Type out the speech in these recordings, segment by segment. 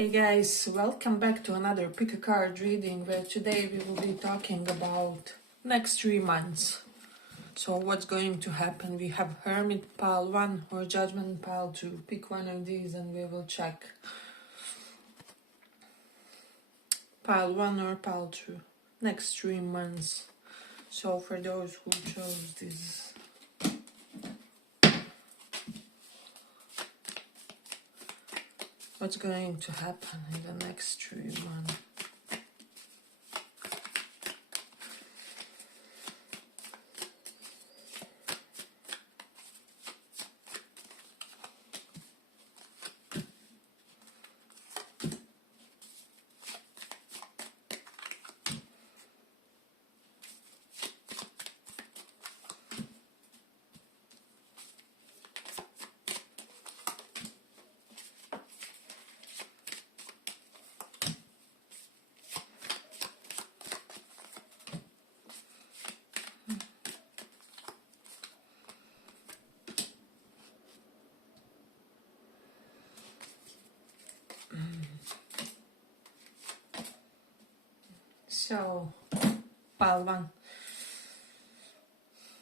Hey guys, welcome back to another pick a card reading where today we will be talking about next 3 months. So what's going to happen? We have Hermit pile 1 or Judgment pile 2. Pick one of these and we will check. Pile 1 or pile 2. Next 3 months. So for those who chose this, what's going to happen in the next 3 months? So, pile 1.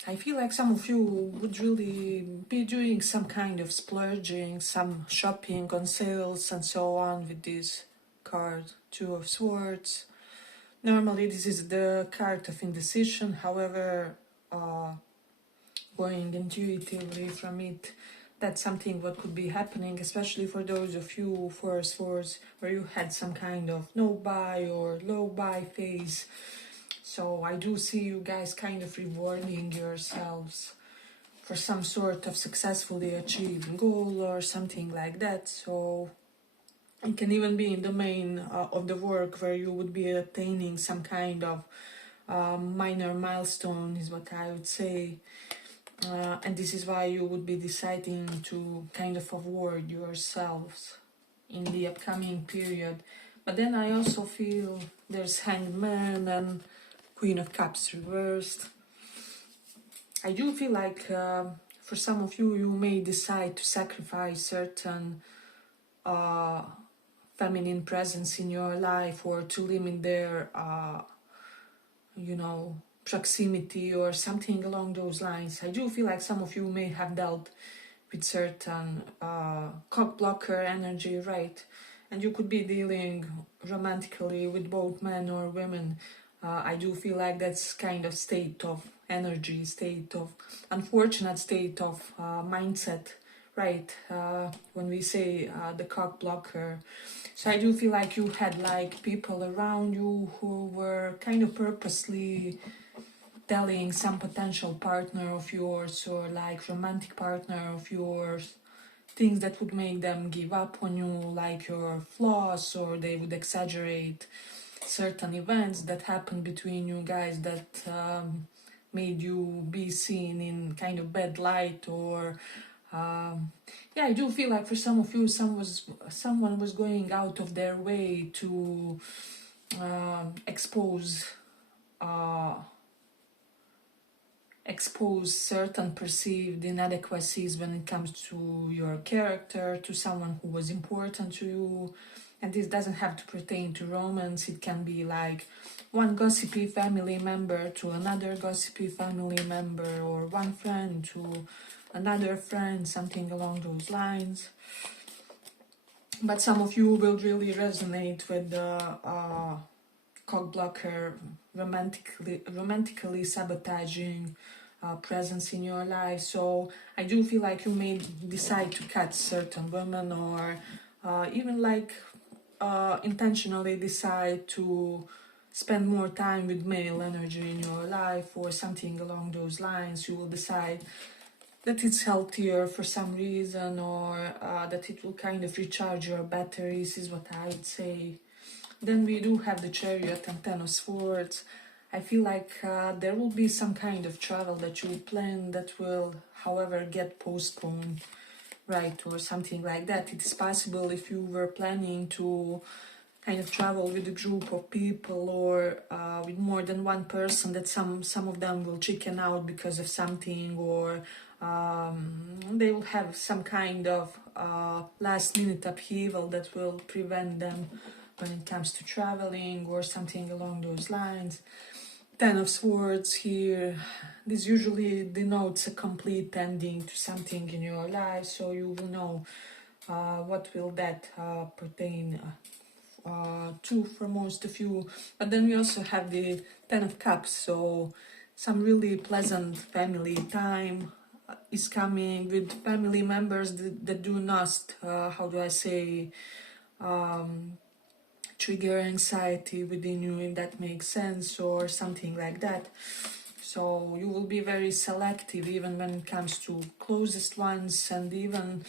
I feel like some of you would really be doing some kind of splurging, some shopping on sales and so on with this card. 2 of Swords. Normally this is the card of indecision, however, going intuitively from it, that's something what could be happening, especially for those of you for Swords where you had some kind of no buy or low buy phase. So I do see you guys kind of rewarding yourselves for some sort of successfully achieved goal or something like that. So it can even be in the domain of the work where you would be attaining some kind of minor milestone is what I would say. And this is why you would be deciding to kind of award yourselves in the upcoming period. But then I also feel there's Hanged Man and Queen of Cups reversed. I do feel like for some of you, you may decide to sacrifice certain feminine presence in your life or to limit their, proximity or something along those lines. I do feel like some of you may have dealt with certain cock blocker energy, right? And you could be dealing romantically with both men or women. I do feel like that's kind of state of energy, state of unfortunate state of mindset, right? When we say the cock blocker. So I do feel like you had like people around you who were kind of purposely telling some potential partner of yours or like romantic partner of yours things that would make them give up on you, like your flaws, or they would exaggerate certain events that happened between you guys that made you be seen in kind of bad light. Or yeah, I do feel like for some of you someone was going out of their way to expose certain perceived inadequacies when it comes to your character, to someone who was important to you. And this doesn't have to pertain to romance. It can be like one gossipy family member to another gossipy family member, or one friend to another friend, something along those lines. But some of you will really resonate with the cock blocker, romantically sabotaging presence in your life. So I do feel like you may decide to cut certain women, or even like intentionally decide to spend more time with male energy in your life or something along those lines. You will decide that it's healthier for some reason, or that it will kind of recharge your batteries is what I would say. Then we do have the Chariot and 10 of Swords. I feel like there will be some kind of travel that you plan that will, however, get postponed, right, or something like that. It is possible if you were planning to kind of travel with a group of people or with more than one person, that some of them will chicken out because of something, or They will have some kind of last minute upheaval that will prevent them when it comes to traveling or something along those lines. Ten of Swords here, this usually denotes a complete ending to something in your life, so you will know what will that pertain to for most of you. But then we also have the Ten of Cups, so some really pleasant family time is coming with family members that do not, how do I say, trigger anxiety within you, if that makes sense, or something like that. So you will be very selective even when it comes to closest ones, and even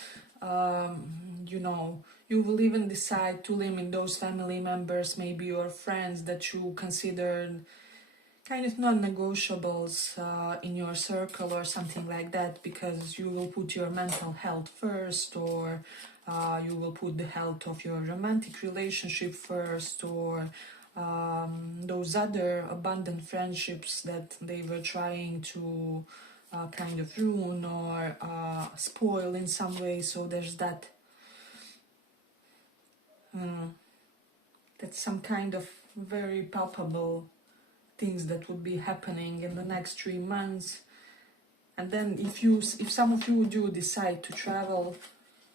you know, you will even decide to limit those family members, maybe your friends that you consider kind of non-negotiables in your circle or something like that, because you will put your mental health first, or you will put the health of your romantic relationship first, or those other abundant friendships that they were trying to kind of ruin or spoil in some way. So there's that. That's some kind of very palpable things that would be happening in the next 3 months. And then if some of you do decide to travel,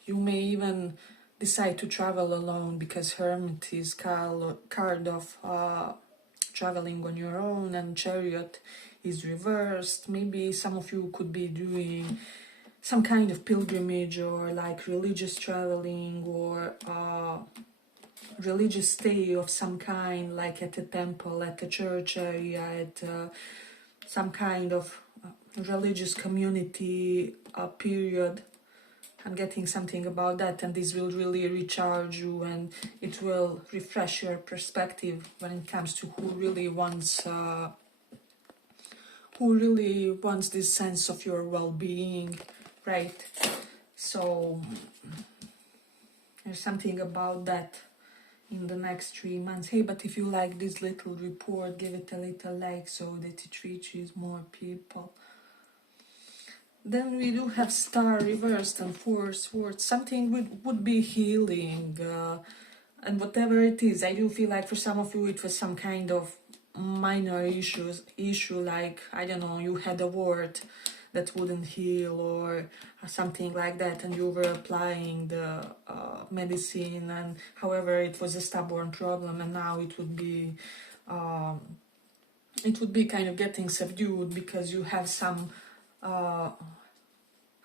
you may even decide to travel alone, because Hermit is card of traveling on your own, and Chariot is reversed. Maybe some of you could be doing some kind of pilgrimage, or like religious traveling, or religious stay of some kind, like at a temple, at a church area, at some kind of religious community period. I'm getting something about that, and this will really recharge you, and it will refresh your perspective when it comes to who really wants this sense of your well-being, right? So there's something about that in the next 3 months. Hey, but if you like this little report, give it a little like so that it reaches more people. Then we do have Star reversed and Four Swords. Something would be healing, and whatever it is, I do feel like for some of you it was some kind of minor issue, like, I don't know, you had a wart that wouldn't heal or something like that, and you were applying the medicine, and however it was a stubborn problem, and now it would be kind of getting subdued, because you have some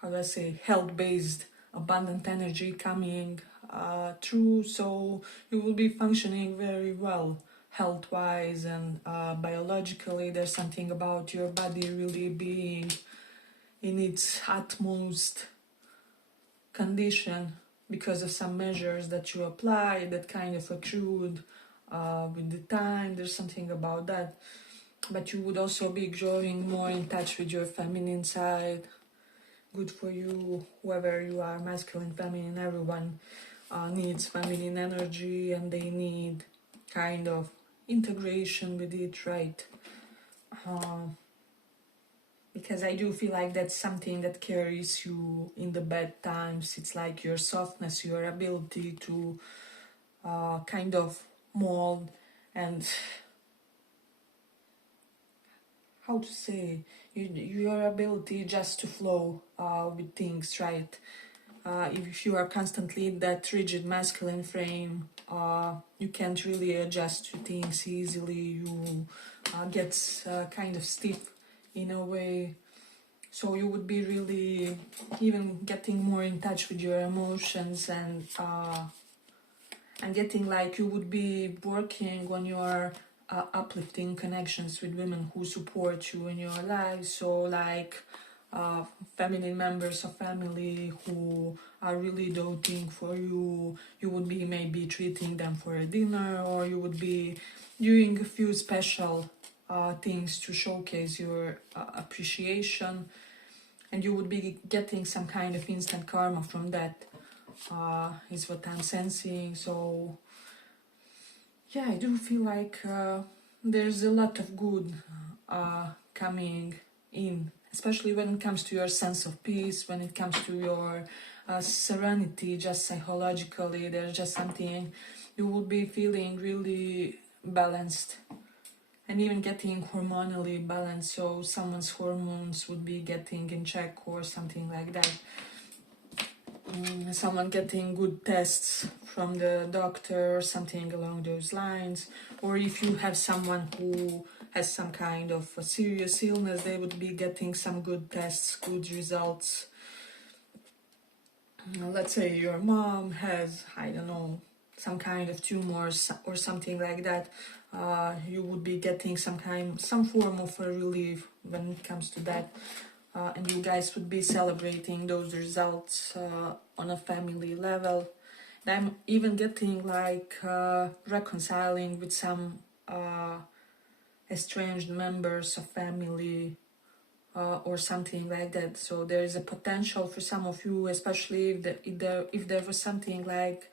how do I say, health-based abundant energy coming through, so you will be functioning very well health-wise, and biologically there's something about your body really being in its utmost condition because of some measures that you apply that kind of accrued with the time. There's something about that. But you would also be growing more in touch with your feminine side. Good for you, whoever you are, masculine, feminine, everyone needs feminine energy, and they need kind of integration with it, right? Because I do feel like that's something that carries you in the bad times. It's like your softness, your ability to kind of mold, and how to say, your ability just to flow with things, right? If you are constantly in that rigid masculine frame, you can't really adjust to things easily. You get kind of stiff in a way. So you would be really even getting more in touch with your emotions, and getting like you would be working on your uplifting connections with women who support you in your life. So like feminine members of family who are really doting for you, you would be maybe treating them for a dinner, or you would be doing a few special things to showcase your appreciation, and you would be getting some kind of instant karma from that, is what I'm sensing. So yeah, I do feel like there's a lot of good coming in especially when it comes to your sense of peace, when it comes to your serenity, just psychologically. There's just something, you will be feeling really balanced and even getting hormonally balanced, so someone's hormones would be getting in check or something like that. Someone getting good tests from the doctor or something along those lines. Or if you have someone who has some kind of a serious illness, they would be getting some good tests, good results. Let's say your mom has, I don't know, some kind of tumors or something like that. You would be getting some form of a relief when it comes to that. And you guys would be celebrating those results on a family level. And I'm even getting like reconciling with some estranged members of family or something like that. So there is a potential for some of you, especially if there was something like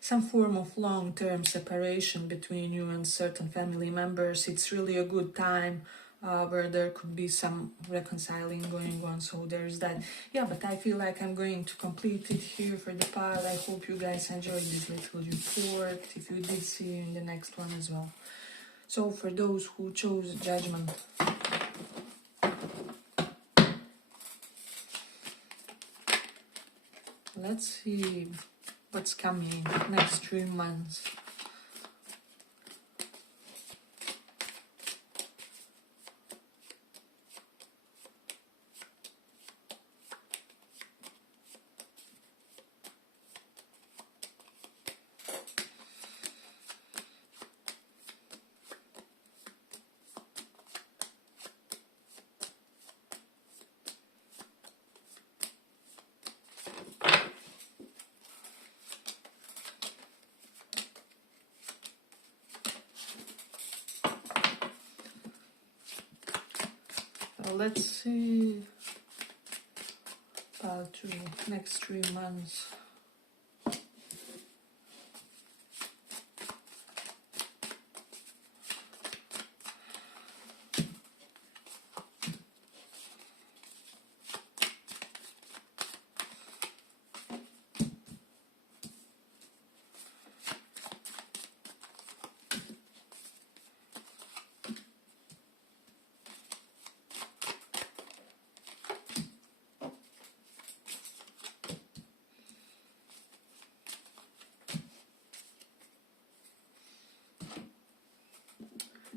some form of long-term separation between you and certain family members. It's really a good time where there could be some reconciling going on. So there's that. Yeah, but I feel like I'm going to complete it here for the pile. I hope you guys enjoyed this little report. If you did, see you in the next one as well. So for those who chose judgment, let's see what's coming next 3 months. Let's see about next 3 months.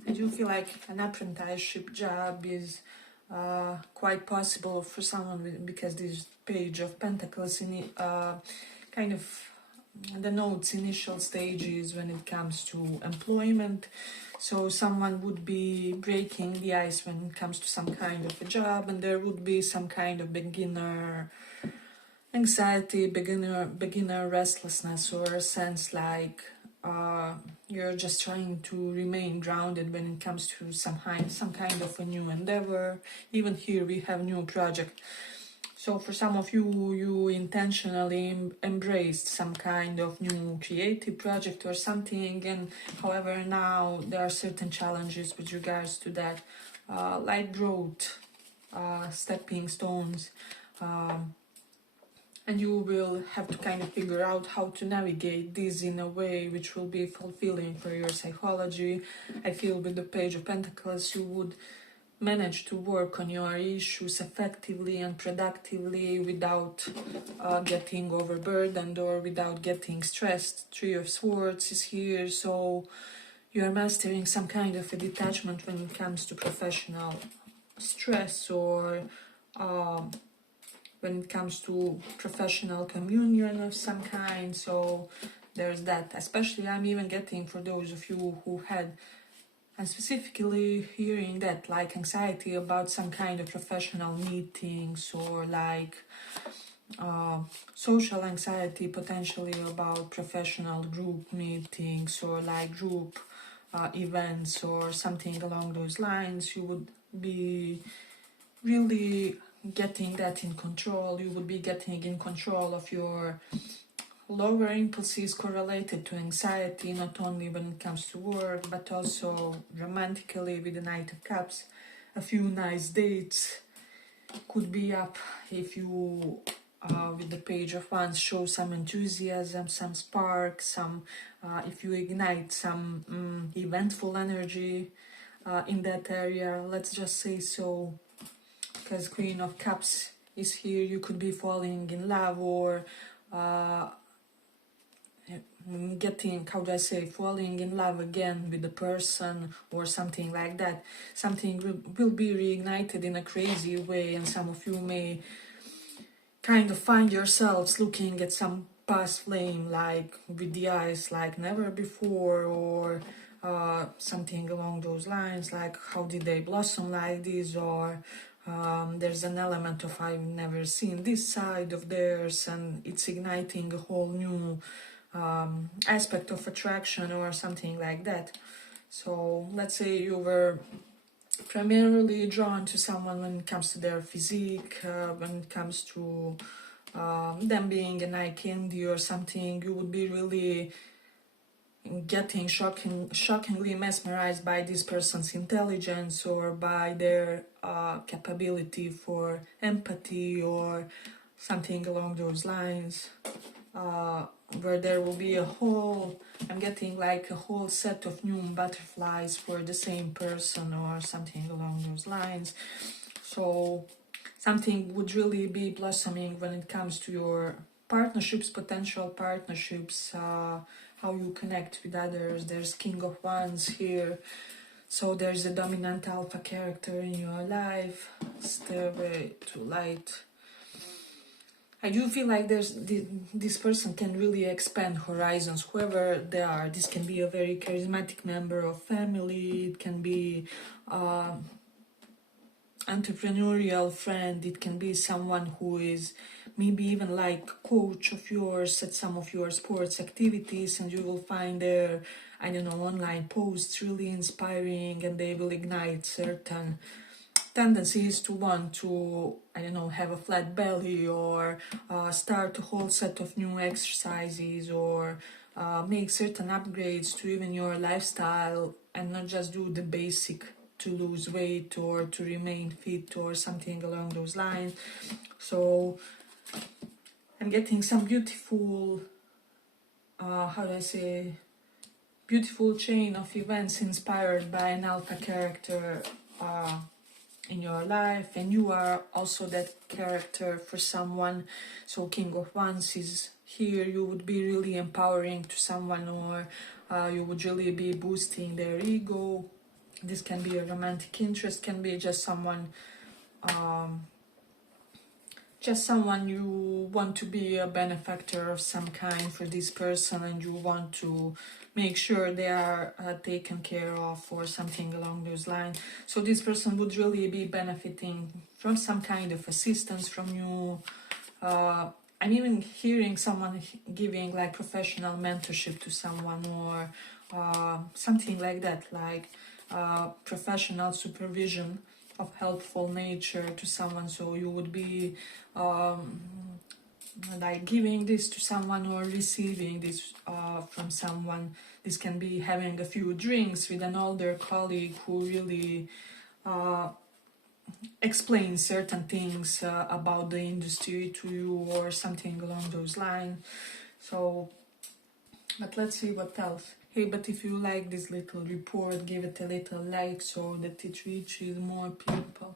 I do feel like an apprenticeship job is quite possible for someone because this Page of Pentacles in kind of denotes initial stages when it comes to employment. So someone would be breaking the ice when it comes to some kind of a job, and there would be some kind of beginner anxiety, beginner restlessness, or a sense like you're just trying to remain grounded when it comes to some kind of a new endeavor. Even here we have new project. So for some of you, you intentionally embraced some kind of new creative project or something, and however now there are certain challenges with regards to that, like growth, stepping stones, and you will have to kind of figure out how to navigate this in a way which will be fulfilling for your psychology. I feel with the Page of Pentacles you would manage to work on your issues effectively and productively without getting overburdened or without getting stressed. Three of Swords is here, so you are mastering some kind of a detachment when it comes to professional stress or when it comes to professional communion of some kind. So there's that. Especially I'm even getting for those of you who had, and specifically hearing that, like anxiety about some kind of professional meetings or like social anxiety potentially about professional group meetings or like group events or something along those lines. You would be really getting that in control. You would be getting in control of your lower impulses correlated to anxiety, not only when it comes to work, but also romantically with the Knight of Cups, a few nice dates, could be up if you, with the Page of Wands, show some enthusiasm, some spark, some, if you ignite some eventful energy in that area, let's just say so, because Queen of Cups is here. You could be falling in love, or getting, how do I say, falling in love again with the person or something like that. Something will be reignited in a crazy way, and some of you may kind of find yourselves looking at some past flame like with the eyes like never before, or something along those lines, like how did they blossom like this, or there's an element of I've never seen this side of theirs, and it's igniting a whole new aspect of attraction or something like that. So let's say you were primarily drawn to someone when it comes to their physique, when it comes to them being an eye candy or something. You would be really getting shockingly mesmerized by this person's intelligence, or by their capability for empathy, or something along those lines, where there will be a whole, I'm getting like a whole set of new butterflies for the same person, or something along those lines. So something would really be blossoming when it comes to your partnerships, potential partnerships, how you connect with others. There's King of Wands here, so there's a dominant alpha character in your life. Stairway to Light. I do feel like this person can really expand horizons, whoever they are. This can be a very charismatic member of family, it can be entrepreneurial friend, it can be someone who is maybe even like coach of yours at some of your sports activities, and you will find their, I don't know, online posts really inspiring, and they will ignite certain tendencies to want to, I don't know, have a flat belly, or start a whole set of new exercises, or make certain upgrades to even your lifestyle, and not just do the basic to lose weight or to remain fit or something along those lines. So I'm getting some beautiful, how do I say, beautiful chain of events inspired by an alpha character in your life, and you are also that character for someone. So King of Wands is here. You would be really empowering to someone, or you would really be boosting their ego. This can be a romantic interest, can be just someone you want to be a benefactor of some kind for this person, and you want to make sure they are taken care of, or something along those lines. So this person would really be benefiting from some kind of assistance from you. I'm even hearing someone giving like professional mentorship to someone, or something like that, like professional supervision of helpful nature to someone. So you would be like giving this to someone, or receiving this from someone. This can be having a few drinks with an older colleague who really explains certain things about the industry to you, or something along those lines. So, but let's see what else. Hey, but if you like this little report, give it a little like so that it reaches more people.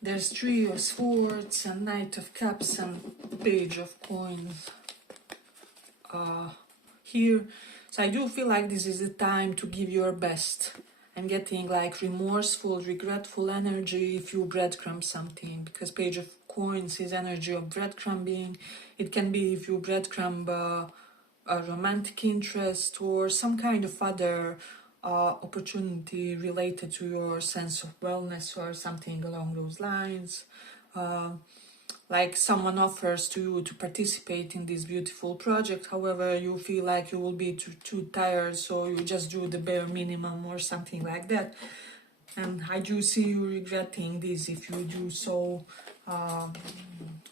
There's Three of Swords and Knight of Cups and Page of Coins here. So I do feel like this is the time to give your best. I'm getting like remorseful, regretful energy if you breadcrumb something, because Page of Coins is energy of breadcrumbing. It can be if you breadcrumb a romantic interest, or some kind of other opportunity related to your sense of wellness, or something along those lines. Like someone offers to you to participate in this beautiful project, however you feel like you will be too tired, so you just do the bare minimum or something like that. And I do see you regretting this if you do so.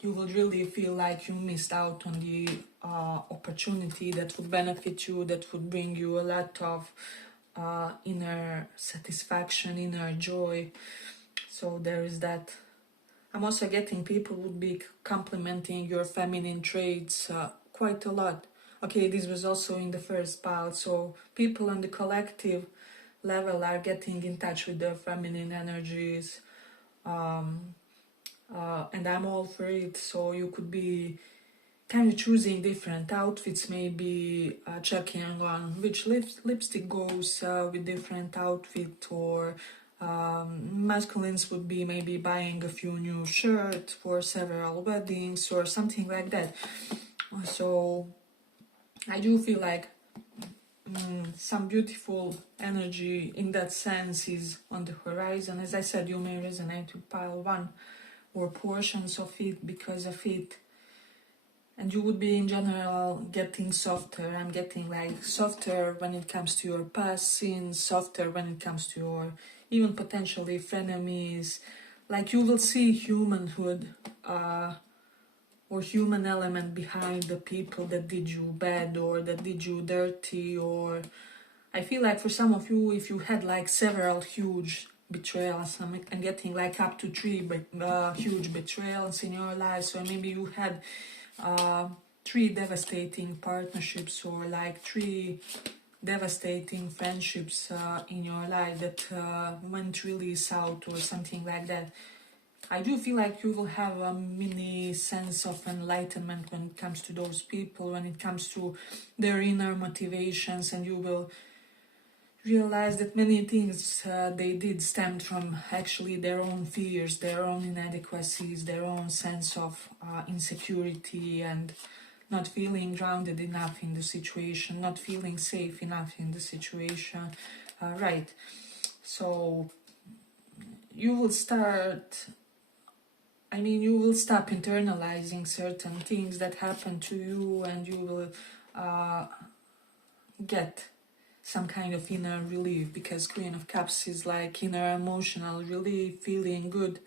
You will really feel like you missed out on the opportunity that would benefit you, that would bring you a lot of inner satisfaction, inner joy. So there is that. I'm also getting people would be complimenting your feminine traits quite a lot. Okay, this was also in the first pile. So people on the collective level are getting in touch with their feminine energies. And I'm all for it. So you could be kind of choosing different outfits, maybe checking on which lipstick goes with different outfit, or masculines would be maybe buying a few new shirts for several weddings or something like that. So I do feel like some beautiful energy in that sense is on the horizon. As I said, you may resonate with pile 1 or portions of it because of it. And you would be in general getting softer. I'm getting like softer when it comes to your past sins, softer when it comes to your even potentially frenemies. Like you will see humanhood or human element behind the people that did you bad or that did you dirty. Or I feel like for some of you, if you had like several huge betrayals, I'm getting like up to 3 huge betrayals in your lives, or maybe you had 3 devastating partnerships or like 3 devastating friendships in your life that went really south or something like that. I do feel like you will have a mini sense of enlightenment when it comes to those people, when it comes to their inner motivations, and you will realize that many things they did stemmed from actually their own fears, their own inadequacies, their own sense of insecurity and not feeling grounded enough in the situation, not feeling safe enough in the situation. Right. So you will start, you will stop internalizing certain things that happen to you, and you will get some kind of inner relief, because Queen of Cups is like inner emotional relief, feeling good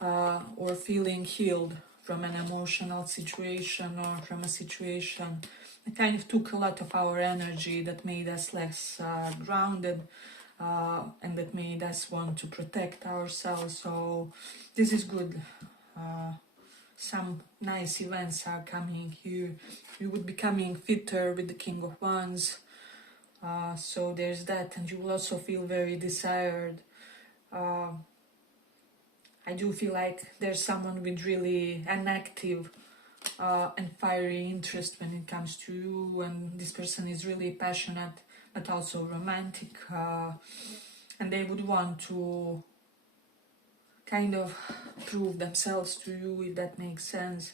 or feeling healed from an emotional situation or from a situation that kind of took a lot of our energy, that made us less grounded and that made us want to protect ourselves. So this is good. Some nice events are coming here. You would be becoming fitter with the King of Wands. So there's that, and you will also feel very desired. I do feel like there's someone with really an active and fiery interest when it comes to you, and this person is really passionate but also romantic, and they would want to kind of prove themselves to you, if that makes sense.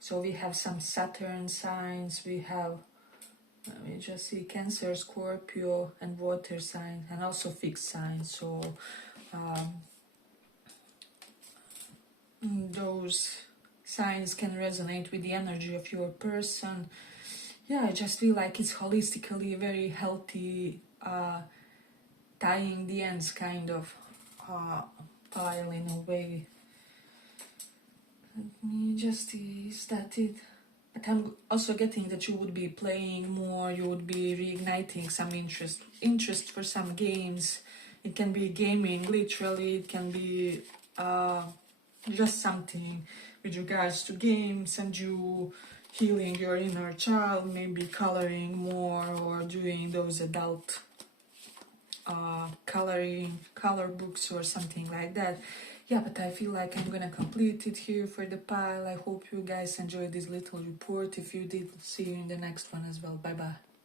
So we have some Saturn signs, we have, let me just see, Cancer, Scorpio, and water sign, and also fixed signs. So those signs can resonate with the energy of your person. Yeah, I just feel like it's holistically very healthy, tying the ends kind of pile in a way. Let me just, is that it? But I'm also getting that you would be playing more, you would be reigniting some interest for some games. It can be gaming, literally, it can be just something with regards to games, and you healing your inner child, maybe coloring more or doing those adult color books or something like that. Yeah, but I feel like I'm gonna complete it here for the pile. I hope you guys enjoyed this little report. If you did, see you in the next one as well. Bye bye.